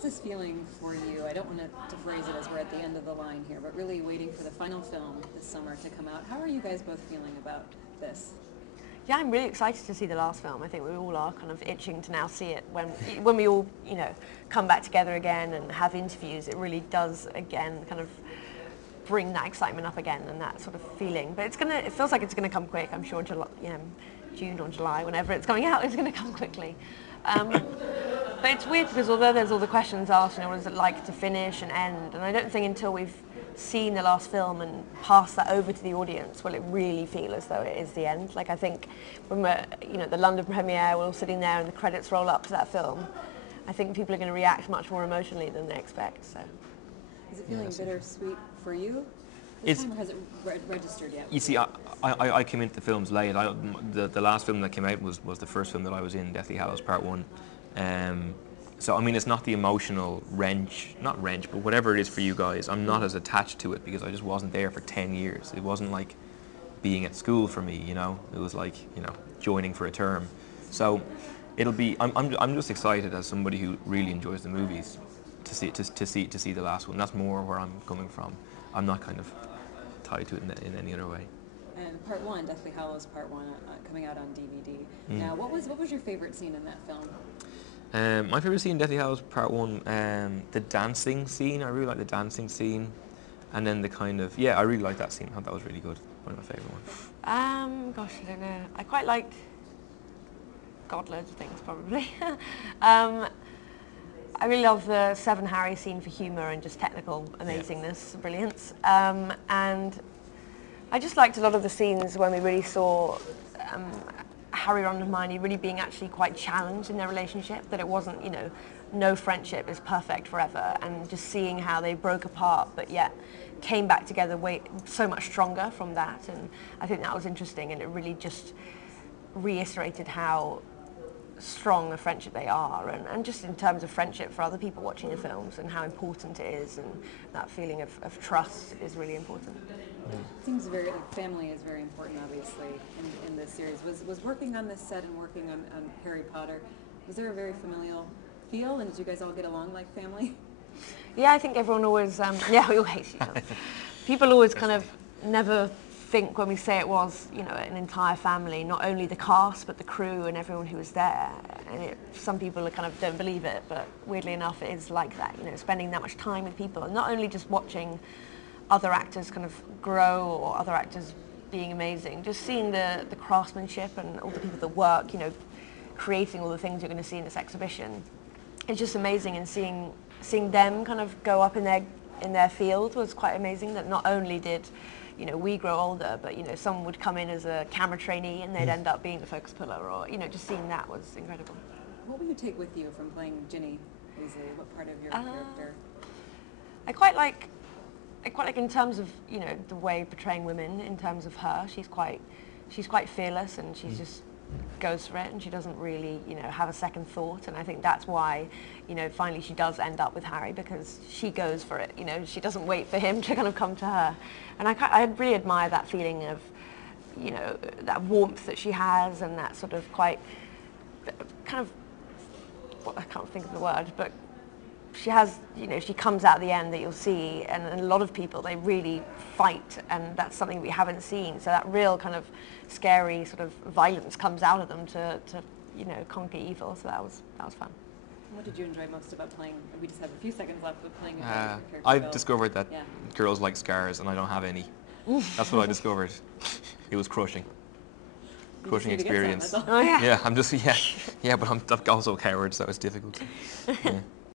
is this feeling for you? I don't want to phrase it as we're at the end of the line here, but really waiting for the final film this summer to come out. How are you guys both feeling about this? Yeah, I'm really excited to see the last film. I think we all are kind of itching to now see it. When we all, you know, come back together again and have interviews, it really does again kind of bring that excitement up again and that sort of feeling. But it feels like it's gonna come quick. I'm sure June or July, whenever it's coming out, it's gonna come quickly. But it's weird because although there's all the questions asked, you know, what is it like to finish and end? And I don't think until we've seen the last film and pass that over to the audience will it really feel as though it is the end. Like I think when we're, you know, the London premiere, we're all sitting there and the credits roll up to that film, I think people are going to react much more emotionally than they expect. So, is it feeling bittersweet for you? This time, or has it registered yet? You see, I came into the films late. The last film that came out was the first film that I was in, Deathly Hallows Part 1. So, I mean, it's not the emotional not wrench, but whatever it is for you guys, I'm not as attached to it because I just wasn't there for 10 years. It wasn't like being at school for me, you know? It was like, you know, joining for a term. So, I'm just excited as somebody who really enjoys the movies to see the last one. That's more where I'm coming from. I'm not kind of tied to it in any other way. And Part 1, Deathly Hallows Part 1, coming out on DVD. Now, what was your favorite scene in that film? My favourite scene in Deathly Hallows Part 1, the dancing scene. I really like the dancing scene. And then the kind of, I really like that scene. I thought that was really good. One of my favourite ones. Gosh, I don't know. I quite liked, loads of things probably. I really love the Seven Harry scene for humour and just technical amazingness, brilliance. And I just liked a lot of the scenes when we really saw Harry, Ron and Hermione really being actually quite challenged in their relationship, that it wasn't, you know, no friendship is perfect forever, and just seeing how they broke apart but yet came back together so much stronger from that. And I think that was interesting, and it really just reiterated how strong a friendship they are, and just in terms of friendship for other people watching the films and how important it is, and that feeling of trust is really important. It seems family is very important, obviously, in this series. Was working on this set and working on Harry Potter, was there a very familial feel, and did you guys all get along like family? Yeah, I think everyone always, we all hate each other. People always kind of never think when we say it was, you know, an entire family, not only the cast but the crew and everyone who was there. And some people kind of don't believe it, but weirdly enough it is like that, you know, spending that much time with people and not only just watching other actors kind of grow or other actors being amazing, just seeing the craftsmanship and all the people that work, you know, creating all the things you're going to see in this exhibition. It's just amazing, and seeing them kind of go up in their field was quite amazing. That not only did, you know, we grow older, but, you know, someone would come in as a camera trainee and they'd end up being the focus puller, or, you know, just seeing that was incredible. What will you take with you from playing Ginny Weasley? What part of your character? I quite like in terms of, you know, the way portraying women, in terms of her, she's quite fearless, and she just goes for it, and she doesn't really, you know, have a second thought. And I think that's why, you know, finally she does end up with Harry, because she goes for it, you know, she doesn't wait for him to kind of come to her. And I really admire that feeling of, you know, that warmth that she has, and that sort of quite kind of, well, I can't think of the word, but she has, you know, she comes out at the end that you'll see, and a lot of people, they really fight, and that's something we haven't seen. So that real kind of scary sort of violence comes out of them to you know, conquer evil. So that was fun. What did you enjoy most about playing? We just have a few seconds left, but playing a character. I've discovered that girls like scars, and I don't have any. That's what I discovered. It was crushing. Crushing experience. Oh yeah. Yeah, I'm just but I'm also a coward, so it's difficult. Yeah.